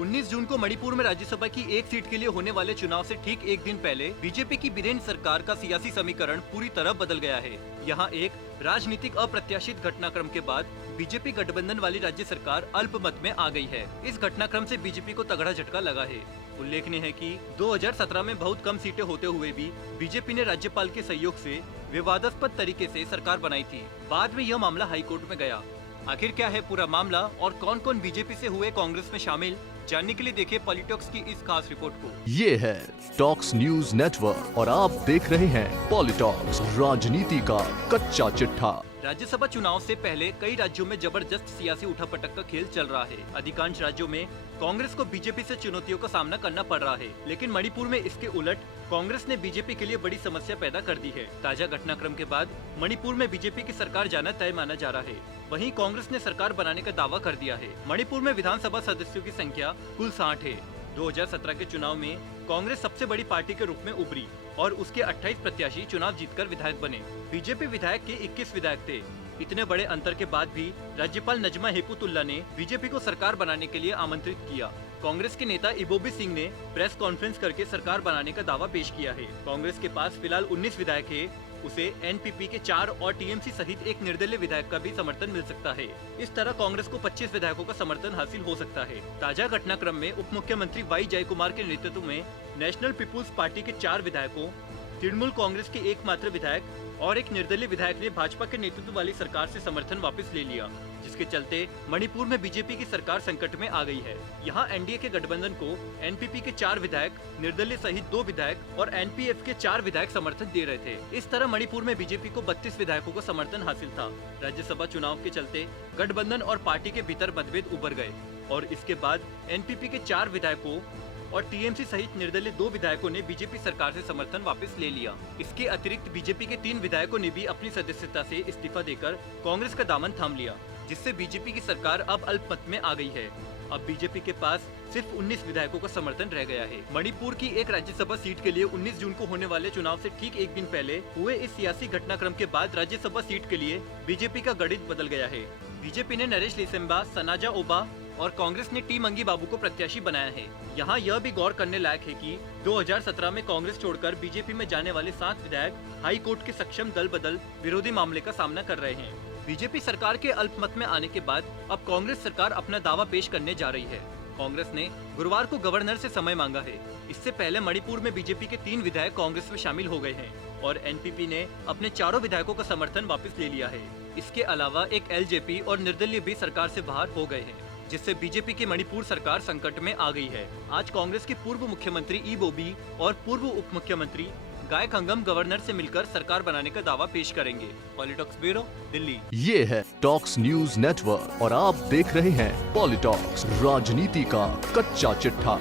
19 जून को मणिपुर में राज्यसभा की एक सीट के लिए होने वाले चुनाव से ठीक एक दिन पहले बीजेपी की बीरेन सरकार का सियासी समीकरण पूरी तरह बदल गया है। यहाँ एक राजनीतिक अप्रत्याशित घटनाक्रम के बाद बीजेपी गठबंधन वाली राज्य सरकार अल्पमत में आ गई है। इस घटनाक्रम से बीजेपी को तगड़ा झटका लगा है। उल्लेखनीय है कि 2017 में बहुत कम सीटें होते हुए भी बीजेपी ने राज्यपाल के सहयोग से विवादास्पद तरीके से सरकार बनाई थी। बाद में यह मामला हाईकोर्ट में गया। आखिर क्या है पूरा मामला और कौन कौन बीजेपी से हुए कांग्रेस में शामिल, जानने के लिए देखिए पॉलिटिक्स की इस खास रिपोर्ट को। ये है टॉक्स न्यूज नेटवर्क और आप देख रहे हैं पॉलिटिक्स, राजनीति का कच्चा चिट्ठा। राज्यसभा चुनाव से पहले कई राज्यों में जबरदस्त सियासी उठापटक का खेल चल रहा है। अधिकांश राज्यों में कांग्रेस को बीजेपी से चुनौतियों का सामना करना पड़ रहा है, लेकिन मणिपुर में इसके उलट कांग्रेस ने बीजेपी के लिए बड़ी समस्या पैदा कर दी है। ताजा घटनाक्रम के बाद मणिपुर में बीजेपी की सरकार जाना तय माना जा रहा है। वहीं कांग्रेस ने सरकार बनाने का दावा कर दिया है। मणिपुर में विधानसभा सदस्यों की संख्या कुल 60 है। 2017 के चुनाव में कांग्रेस सबसे बड़ी पार्टी के रूप में उभरी और उसके 28 प्रत्याशी चुनाव जीतकर विधायक बने। बीजेपी विधायक के 21 विधायक थे। इतने बड़े अंतर के बाद भी राज्यपाल नजमा हेपतुल्ला ने बीजेपी को सरकार बनाने के लिए आमंत्रित किया। कांग्रेस के नेता इबोबी सिंह ने प्रेस कॉन्फ्रेंस करके सरकार बनाने का दावा पेश किया है। कांग्रेस के पास फिलहाल 19 विधायक है। उसे एनपीपी के 4 और टीएमसी सहित एक निर्दलीय विधायक का भी समर्थन मिल सकता है। इस तरह कांग्रेस को 25 विधायकों का समर्थन हासिल हो सकता है। ताजा घटनाक्रम में उप मुख्यमंत्री वाई जयकुमार के नेतृत्व में नेशनल पीपुल्स पार्टी के 4 विधायकों, तृणमूल कांग्रेस के एकमात्र विधायक और एक निर्दलीय विधायक ने भाजपा के नेतृत्व वाली सरकार से समर्थन वापस ले लिया, जिसके चलते मणिपुर में बीजेपी की सरकार संकट में आ गई है। यहाँ एनडीए के गठबंधन को एनपीपी के 4 विधायक, निर्दलीय सहित 2 विधायक और एनपीएफ के 4 विधायक समर्थन दे रहे थे। इस तरह मणिपुर में बीजेपी को 32 विधायकों को समर्थन हासिल था। राज्यसभा चुनाव के चलते गठबंधन और पार्टी के भीतर मतभेद उभर गए और इसके बाद एनपीपी के 4 विधायकों और टीएमसी सहित निर्दलीय 2 विधायकों ने बीजेपी सरकार से समर्थन वापस ले लिया। इसके अतिरिक्त बीजेपी के 3 विधायकों ने भी अपनी सदस्यता से इस्तीफा देकर कांग्रेस का दामन थाम लिया, जिससे बीजेपी की सरकार अब अल्पमत में आ गई है। अब बीजेपी के पास सिर्फ 19 विधायकों का समर्थन रह गया है। मणिपुर की एक राज्यसभा सीट के लिए 19 जून को होने वाले चुनाव से ठीक एक दिन पहले हुए इस सियासी घटनाक्रम के बाद राज्यसभा सीट के लिए बीजेपी का गणित बदल गया है। बीजेपी ने नरेश लिसेम्बा, सनाजा ओबा और कांग्रेस ने टी मंगी बाबू को प्रत्याशी बनाया है। यहाँ यह भी गौर करने लायक है कि 2017 में कांग्रेस छोड़कर बीजेपी में जाने वाले 7 विधायक हाई कोर्ट के सक्षम दल बदल विरोधी मामले का सामना कर रहे हैं। बीजेपी सरकार के अल्पमत में आने के बाद अब कांग्रेस सरकार अपना दावा पेश करने जा रही है। कांग्रेस ने गुरुवार को गवर्नर से समय मांगा है। इससे पहले मणिपुर में बीजेपी के 3 विधायक कांग्रेस में शामिल हो गए हैं और एनपीपी ने अपने 4 विधायकों का समर्थन वापस ले लिया है। इसके अलावा एक एलजेपी और निर्दलीय भी सरकार से बाहर हो गए हैं, जिससे बीजेपी की मणिपुर सरकार संकट में आ गई है। आज कांग्रेस के पूर्व मुख्यमंत्री इबोबी और पूर्व उप मुख्यमंत्री गाय खंगम गवर्नर से मिलकर सरकार बनाने का दावा पेश करेंगे। Politics bureau, Delhi. ये है टॉक्स न्यूज नेटवर्क और आप देख रहे हैं पॉलिटिक्स, राजनीति का कच्चा चिट्ठा।